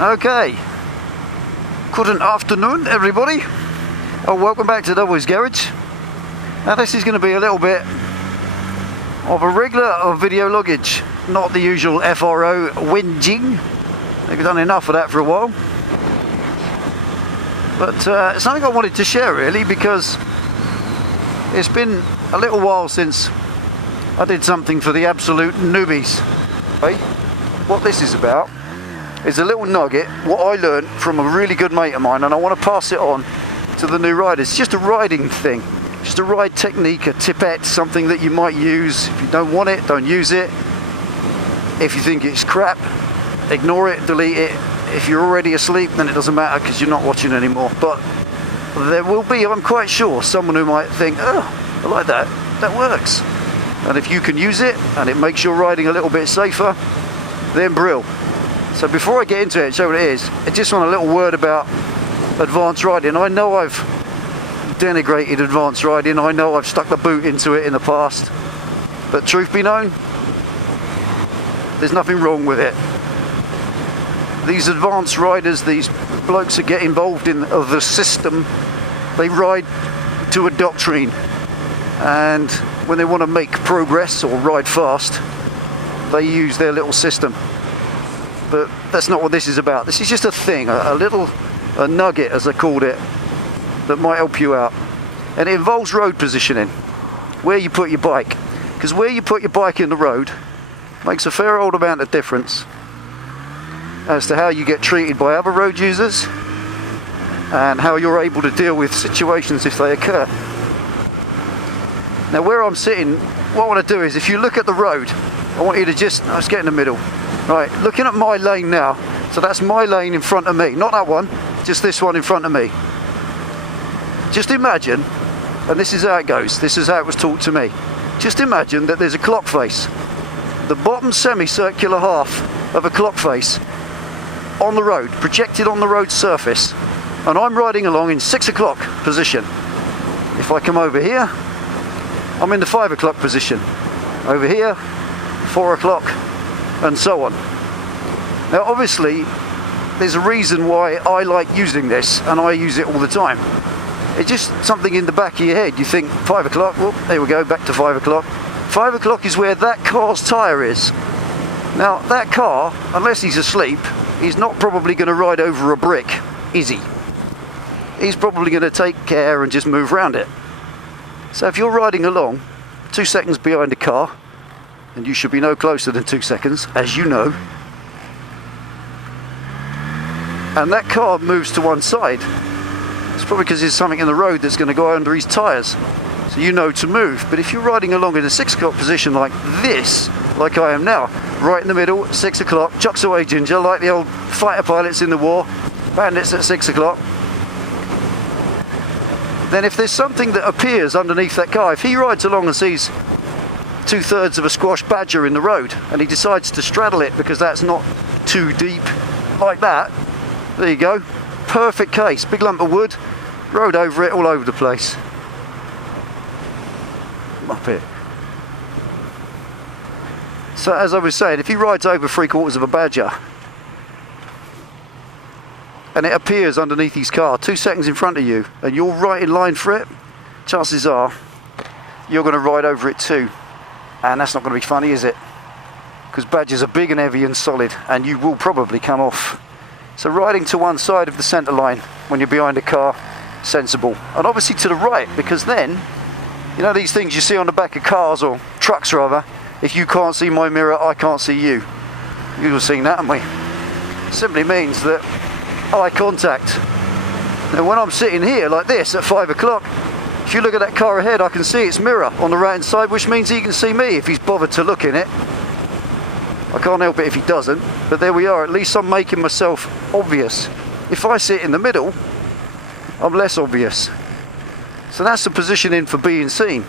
Okay, good afternoon everybody. Welcome back to Delboy's Garage. Now this is going to be a little bit of a regular video luggage, not the usual FRO whinging. We've done enough of that for a while. But something I wanted to share really, because it's been a little while since I did something for the absolute newbies. Okay? What this is about is a little nugget, what I learned from a really good mate of mine, and I want to pass it on to the new riders. It's just a riding thing, just a ride technique, a tippet, something that you might use. If you don't want it, don't use it. If you think it's crap, ignore it, delete it. If you're already asleep, then it doesn't matter because you're not watching anymore. But there will be, I'm quite sure, someone who might think, oh, I like that, that works. And if you can use it and it makes your riding a little bit safer, then brill. So before I get into it, show what it is, I just want a little word about advanced riding. I know I've denigrated advanced riding, I know I've stuck the boot into it in the past, but truth be known, there's nothing wrong with it. These advanced riders, these blokes that get involved in the system, they ride to a doctrine, and when they want to make progress or ride fast, they use their little system. But that's not what this is about. This is just a thing, a nugget as I called it, that might help you out. And it involves road positioning, where you put your bike. Because where you put your bike in the road makes a fair old amount of difference as to how you get treated by other road users and how you're able to deal with situations if they occur. Now where I'm sitting, what I want to do is, if you look at the road, I want you to just, let's get in the middle. Right, looking at my lane now, so that's my lane in front of me, not that one, just this one in front of me. Just imagine, and this is how it goes, this is how it was taught to me. Just imagine that there's a clock face, the bottom semicircular half of a clock face on the road, projected on the road surface, and I'm riding along in 6 o'clock position. If I come over here, I'm in the 5 o'clock position. Over here, 4 o'clock, and so on. Now obviously there's a reason why I like using this, and I use it all the time. It's just something in the back of your head. You think 5 o'clock, well there we go, back to 5 o'clock. 5 o'clock is where that car's tyre is. Now that car, unless he's asleep, he's not probably going to ride over a brick, is he? He's probably going to take care and just move around it. So if you're riding along 2 seconds behind a car, and you should be no closer than 2 seconds, as you know, and that car moves to one side, it's probably because there's something in the road that's going to go under his tyres, so you know to move. But if you're riding along in a 6 o'clock position like this, like I am now, right in the middle, 6 o'clock, chucks away ginger, like the old fighter pilots in the war, bandits at 6 o'clock, then if there's something that appears underneath that car, if he rides along and sees 2/3 of a squash badger in the road and he decides to straddle it because that's not too deep, like that, there you go, perfect case, big lump of wood, rode over it all over the place. Up here. So as I was saying, if he rides over 3/4 of a badger and it appears underneath his car 2 seconds in front of you and you're right in line for it, chances are you're going to ride over it too. And that's not going to be funny, is it? Because badgers are big and heavy and solid, and you will probably come off. So riding to one side of the centre line when you're behind a car, sensible. And obviously to the right, because then, you know these things you see on the back of cars, or trucks rather, if you can't see my mirror, I can't see you. You've all seen that, haven't we? Simply means that eye contact. Now when I'm sitting here like this at 5 o'clock, if you look at that car ahead, I can see its mirror on the right hand side, which means he can see me if he's bothered to look in it. I can't help it if he doesn't, but there we are. At least I'm making myself obvious. If I sit in the middle, I'm less obvious. So that's the positioning for being seen.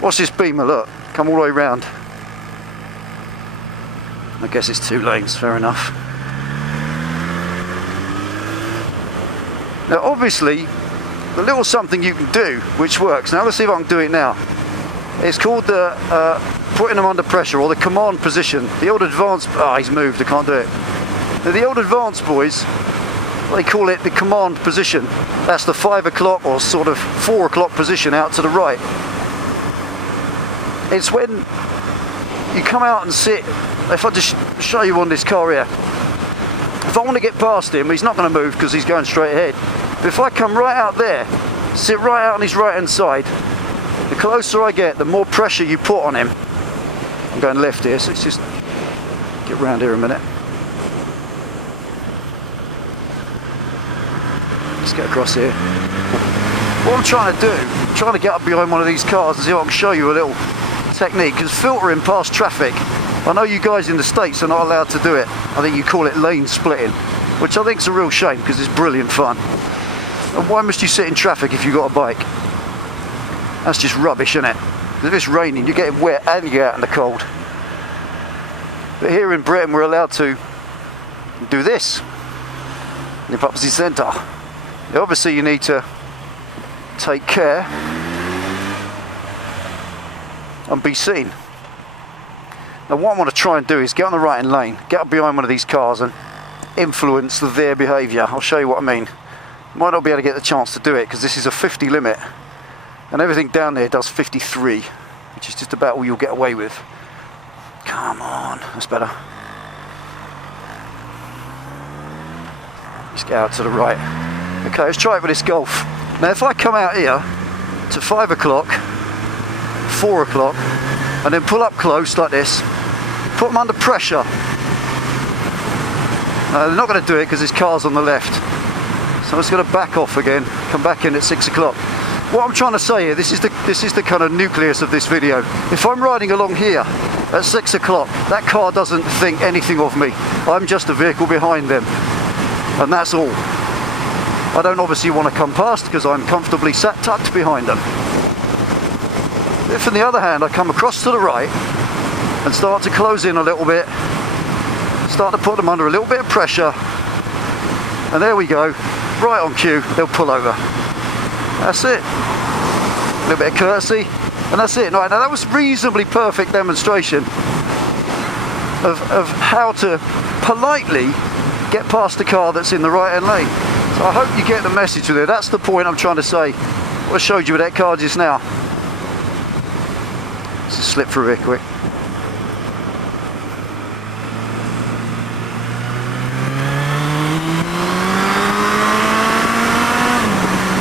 Watch this beamer, look, come all the way round. I guess it's 2 lanes, fair enough. Now obviously, the little something you can do which works. Now let's see if I can do it now. It's called the putting them under pressure, or the command position. The old advanced, he's moved, I can't do it. Now the old advanced boys, they call it the command position. That's the 5 o'clock or sort of 4 o'clock position out to the right. It's when you come out and sit. If I just show you on this car here, if I want to get past him, he's not going to move because he's going straight ahead. But if I come right out there, sit right out on his right hand side, the closer I get, the more pressure you put on him. I'm going left here, so let's just get round here a minute. Let's get across here. What I'm trying to do, I'm trying to get up behind one of these cars and see if I can show you a little technique, because filtering past traffic, I know you guys in the States are not allowed to do it. I think you call it lane splitting, which I think is a real shame because it's brilliant fun. And why must you sit in traffic if you've got a bike? That's just rubbish, isn't it? If it's raining, you're getting wet and you get out in the cold. But here in Britain, we're allowed to do this. Nip up to the centre. Obviously, you need to take care and be seen. Now, what I want to try and do is get on the right hand lane, get up behind one of these cars and influence their behaviour. I'll show you what I mean. Might not be able to get the chance to do it because this is a 50 limit. And everything down there does 53, which is just about all you'll get away with. Come on, that's better. Let's get out to the right. Okay, let's try it with this Golf. Now if I come out here to 5 o'clock, 4 o'clock, and then pull up close like this, put them under pressure. They're not going to do it because this car's on the left. So I'm just going to back off again, come back in at 6 o'clock. What I'm trying to say here, this is the kind of nucleus of this video. If I'm riding along here at 6 o'clock, that car doesn't think anything of me. I'm just a vehicle behind them. And that's all. I don't obviously want to come past because I'm comfortably sat tucked behind them. If on the other hand I come across to the right and start to close in a little bit, start to put them under a little bit of pressure, and there we go, right on cue, they'll pull over. That's it. A little bit of courtesy, and that's it. Right, now that was reasonably perfect demonstration of how to politely get past the car that's in the right hand lane. So I hope you get the message with it. That's the point I'm trying to say. What I showed you with that car just now. Let's just slip through here quick.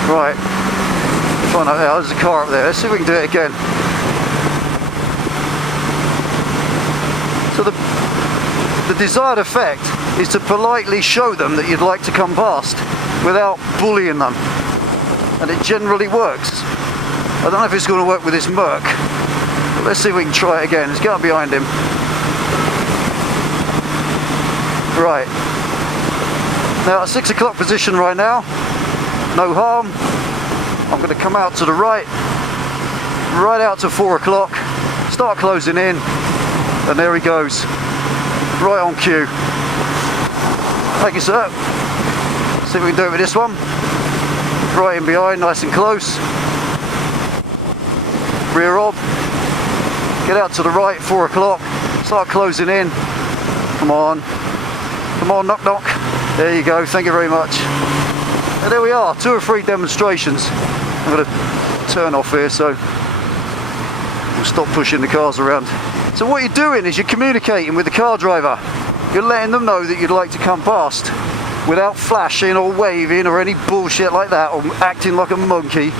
Right. Find out there. There's a car up there. Let's see if we can do it again. So the desired effect is to politely show them that you'd like to come past without bullying them, and it generally works. I don't know if it's going to work with this Merc, but let's see if we can try it again. Let's get up behind him. Right, now at 6 o'clock position right now, no harm. I'm going to come out to the right out to 4 o'clock, start closing in, and there he goes, right on cue. Thank you, sir. See if we can do it with this one. Right in behind, nice and close. Rear ob. Get out to the right, 4 o'clock. Start closing in. Come on. Come on, knock knock. There you go, thank you very much. And there we are, 2 or 3 demonstrations. I'm going to turn off here so we'll stop pushing the cars around. So what you're doing is you're communicating with the car driver. You're letting them know that you'd like to come past without flashing or waving or any bullshit like that, or acting like a monkey.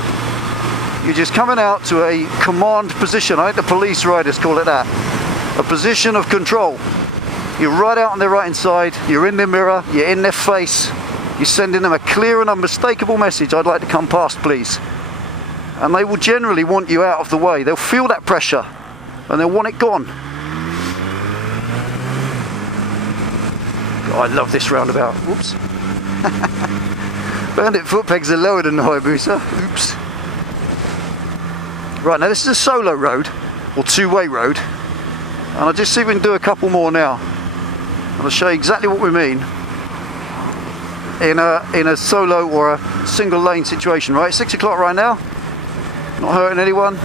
You're just coming out to a command position. I think the police riders call it that. A position of control. You're right out on their right hand side, you're in their mirror, you're in their face, you're sending them a clear and unmistakable message: I'd like to come past, please. And they will generally want you out of the way. They'll feel that pressure and they'll want it gone. God, I love this roundabout. Whoops. Bandit foot pegs are lower than the Hayabusa. Oops. Right, now this is a solo road, or two-way road, and I'll just see if we can do a couple more now. And I'll show you exactly what we mean in a solo or a single lane situation. Right, 6 o'clock right now, not hurting anyone,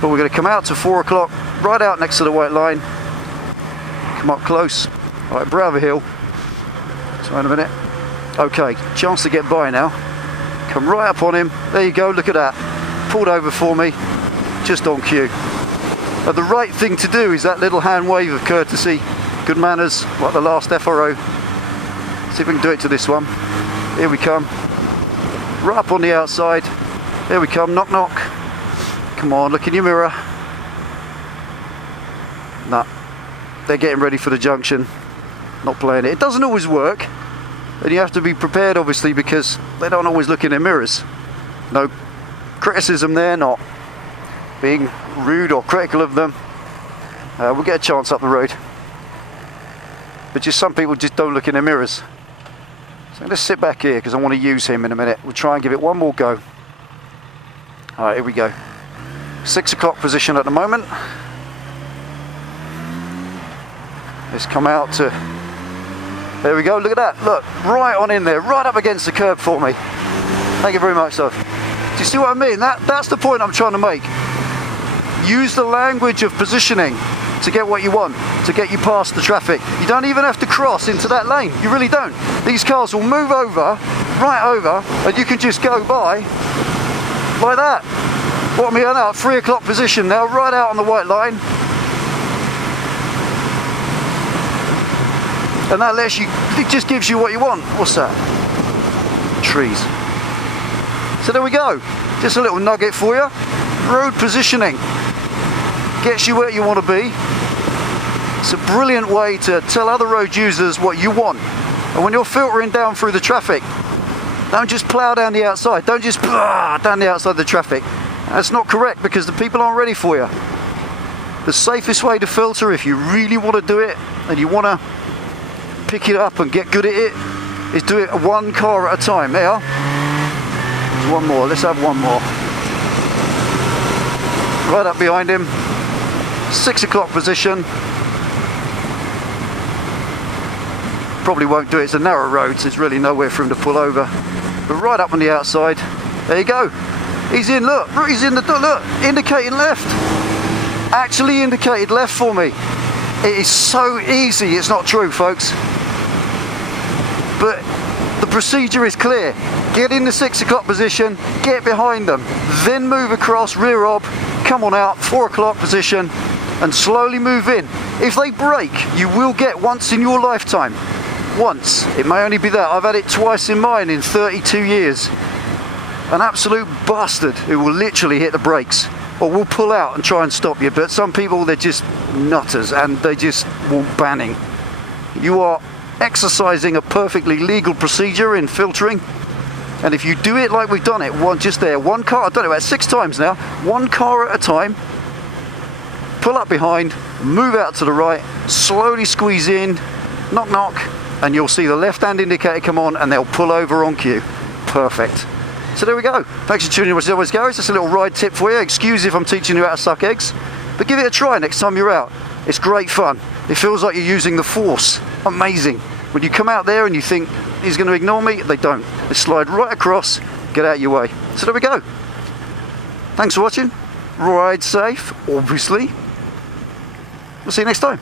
but we're going to come out to 4 o'clock, right out next to the white line, come up close. Right, Bravo Hill, Try in a minute. Okay, chance to get by now. Come right up on him. There you go, look at that. Pulled over for me, just on cue. But the right thing to do is that little hand wave of courtesy, good manners, like the last FRO. See if we can do it to this one. Here we come. Right up on the outside. Here we come, knock knock. Come on, look in your mirror. Nah, they're getting ready for the junction. Not playing it. It doesn't always work. And you have to be prepared, obviously, because they don't always look in their mirrors. No criticism there, not being rude or critical of them. We'll get a chance up the road. But just some people just don't look in their mirrors. So let's sit back here because I want to use him in a minute. We'll try and give it one more go. Alright, here we go. 6 o'clock position at the moment. Let's come out to... There we go, look at that. Look, right on in there, right up against the curb for me. Thank you very much, though. Do you see what I mean? That's the point I'm trying to make. Use the language of positioning to get what you want, to get you past the traffic. You don't even have to cross into that lane. You really don't. These cars will move over, right over, and you can just go by like that. What am I now? 3 o'clock position now, right out on the white line. And that lets you, it just gives you what you want. What's that? Trees. So there we go. Just a little nugget for you. Road positioning gets you where you want to be. It's a brilliant way to tell other road users what you want. And when you're filtering down through the traffic, don't just plough down the outside. Don't just down the outside of the traffic. That's not correct because the people aren't ready for you. The safest way to filter, if you really want to do it and you want to pick it up and get good at it, is do it one car at a time. There. There's one more. Let's have one more. Right up behind him. 6 o'clock position. Probably won't do it. It's a narrow road, so there's really nowhere for him to pull over. But right up on the outside. There you go. He's in. Look. He's in the. Look. Indicating left. Actually indicated left for me. It is so easy. It's not true, folks. But the procedure is clear. Get in the 6 o'clock position, get behind them, then move across, rear ob, come on out, 4 o'clock position, and slowly move in. If they brake, you will get once in your lifetime. Once. It may only be that. I've had it twice in mine in 32 years. An absolute bastard who will literally hit the brakes or will pull out and try and stop you. But some people, they're just nutters and they just want banning. You are exercising a perfectly legal procedure in filtering, and if you do it like we've done it, one car, I've done it about 6 times now, one car at a time, pull up behind, move out to the right, slowly squeeze in, knock knock, and you'll see the left hand indicator come on and they'll pull over on cue. Perfect. So there we go. Thanks for tuning in to Delboy's Garage. That's a little ride tip for you. Excuse if I'm teaching you how to suck eggs, but give it a try next time you're out. It's great fun. It feels like you're using the force. Amazing. When you come out there and you think he's going to ignore me, they don't. They slide right across, get out your way. So there we go. Thanks for watching. Ride safe, obviously. We'll see you next time.